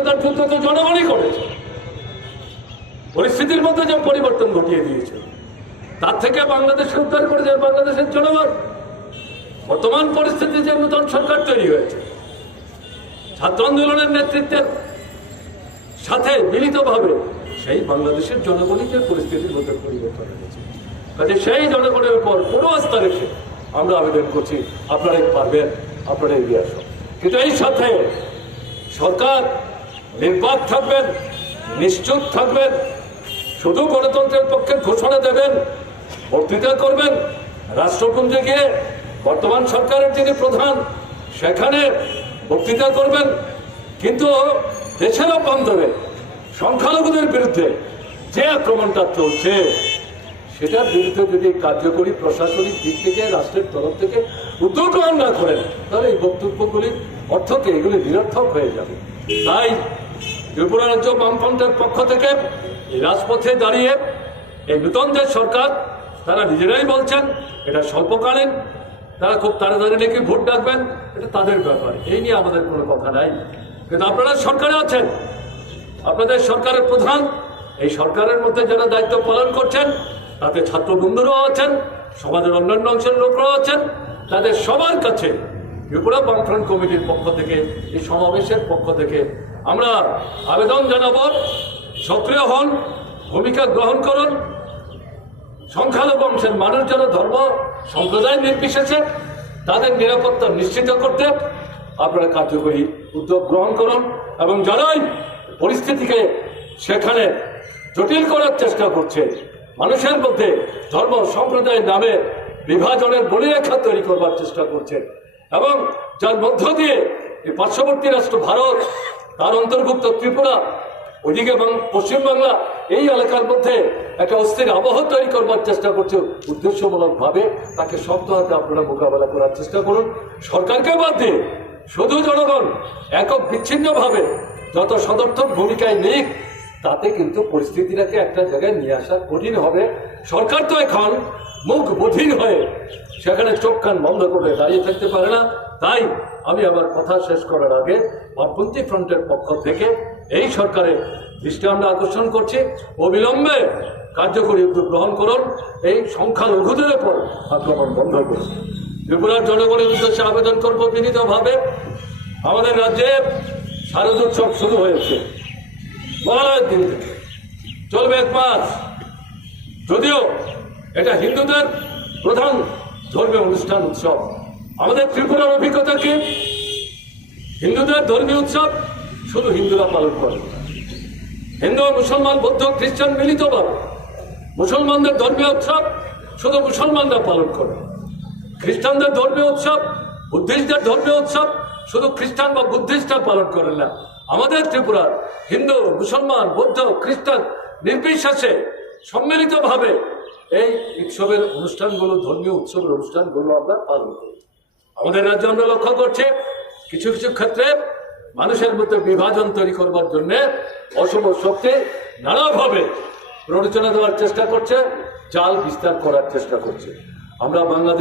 স্বাধীনতার যুদ্ধ তো জনগণই করেছে। পরিস্থিতির মধ্যে যে পরিবর্তন ঘটিয়ে দিয়েছে, তার থেকে বাংলাদেশকে উদ্ধার করেছে বাংলাদেশের জনগণ। বর্তমান পরিস্থিতি যে নতুন সরকার তৈরি হয়েছে, ছাত্র আন্দোলনের নেতৃত্বের সাথে মিলিতভাবে সেই বাংলাদেশের জনগণই যে পরিস্থিতির মধ্যে পরিবর্তন হয়েছে কাজে সেই জনগণের উপর পুরো আস্থা রেখে আমরা আবেদন করছি আপনারা পারবেন আপনারা এগিয়ে আসুন। কিন্তু এই সাথে সরকার নির্বাক থাকবেন নিশ্চুপ থাকবেন, শুধু গণতন্ত্রের পক্ষে ঘোষণা দেবেন, বক্তৃতা করবেন। রাষ্ট্রপুঞ্জে গিয়ে বর্তমান সরকারের যিনি প্রধান, সেখানে বক্তৃতা করবেন। কিন্তু দেশের অভ্যন্তরে সংখ্যালঘুদের বিরুদ্ধে যে আক্রমণটা চলছে, সেটার বিরুদ্ধে যদি কার্যকরী প্রশাসনিক দিক থেকে, রাষ্ট্রের তরফ থেকে উদ্যোগ গ্রহণ না করেন, তাহলে এই বক্তব্যগুলির অর্থকে এগুলি নিরর্থক হয়ে যাবে। তাই ত্রিপুরা রাজ্য বামফ্রন্টের পক্ষ থেকে এই রাজপথে দাঁড়িয়ে এই নূতন যে সরকার, তারা নিজেরাই বলছেন, এটা স্বল্পকালীন, তারা খুব তাড়াতাড়ি নাকি ভোট ডাকবেন, এটা তাদের ব্যাপার, এই নিয়ে আমাদের কোনো কথা নাই। কিন্তু আপনারা সরকারে আছেন, আপনাদের সরকারের প্রধান, এই সরকারের মধ্যে যারা দায়িত্ব পালন করছেন, তাতে ছাত্র বন্ধুরাও আছেন, সমাজের অন্যান্য অংশের লোকরাও আছেন, তাদের সবার কাছে ত্রিপুরা বামফ্রন্ট কমিটির পক্ষ থেকে, এই সমাবেশের পক্ষ থেকে আমরা আবেদন জানাব, সক্রিয় হন, ভূমিকা গ্রহণ করুন। সংখ্যালঘু অংশের মানুষ যারা ধর্ম, সম্প্রদায় নির্বিশেষে তাদের নিরাপত্তা নিশ্চিত করতে আপনারা কার্যকরী উদ্যোগ গ্রহণ করুন এবং যারাই পরিস্থিতিকে সেখানে জটিল করার চেষ্টা করছে, মানুষের মধ্যে ধর্ম সম্প্রদায়ের নামে বিভাজনের বলিরেখা তৈরি করবার চেষ্টা করছে এবং যার মধ্য দিয়ে পার্শ্ববর্তী রাষ্ট্র ভারত তার অন্তর্ভুক্ত ত্রিপুরা ওইদিকে বাং- পশ্চিমবাংলা এই এলাকার মধ্যে একটা অস্থির আবহ তৈরি করবার চেষ্টা করছে। উদ্দেশ্যমূলক ভাবে তাকে শক্ত হাতে আপনারা মোকাবেলা করার চেষ্টা করুন। সরকারকে বাদ দিয়ে শুধু জনগণ একক বিচ্ছিন্নভাবে যত সদর্থক ভূমিকায় নেই তাতে কিন্তু পরিস্থিতিটাকে একটা জায়গায় নিয়ে আসা কঠিন হবে। সরকার তো এখন মুখ বধির হয়ে সেখানে চোখ কান বন্ধ করে দাঁড়িয়ে থাকতে পারে না। তাই আমি আমার কথা শেষ করার আগে বামপন্থী ফ্রন্টের পক্ষ থেকে এই সরকারের দৃষ্টি আমরা আকর্ষণ করছি। অবিলম্বে কার্যকরী উদ্যোগ গ্রহণ করুন। এই সংখ্যালঘুদের উপর আক্রমণ বন্ধ করুন। ত্রিপুরার জনগণের উদ্দেশ্যে আবেদন করব বিনীতভাবে। আমাদের রাজ্যে শারদোৎসব শুরু হয়েছে। মহালয়ের দিন থেকে। চলবে এক মাস। যদিও এটা হিন্দুদের প্রধান ধর্মীয় অনুষ্ঠান, উৎসব। আমাদের ত্রিপুরার অভিজ্ঞতা কি হিন্দুদের ধর্মীয় উৎসব শুধু হিন্দুরা পালন করে। হিন্দু মুসলমান, বৌদ্ধ, খ্রিস্টান মিলিতভাবে মুসলমানদের ধর্মীয় উৎসব শুধু মুসলমানরা পালন করে। খ্রিস্টানদের ধর্মীয় উৎসব, বুদ্ধিস্টদের ধর্মীয় উৎসব শুধু খ্রিস্টান বা বুদ্ধিস্টরা পালন করেন না। আমাদের ত্রিপুরার হিন্দু, মুসলমান, বৌদ্ধ, খ্রিস্টান নির্বিশেষে সম্মিলিতভাবে এই উৎসবের অনুষ্ঠানগুলো, ধর্মীয় উৎসবের অনুষ্ঠানগুলো আমরা পালন করি। আমাদের রাজ্য আমরা লক্ষ্য করছি কিছু কিছু ক্ষেত্রে মানুষের মধ্যে বিভাজন তৈরি করবার জন্য অশুভ শক্তি নানাভাবে প্ররোচনা দেওয়ার চেষ্টা করছে, জাল বিস্তার করার চেষ্টা করছে। আমরা বাংলাদেশ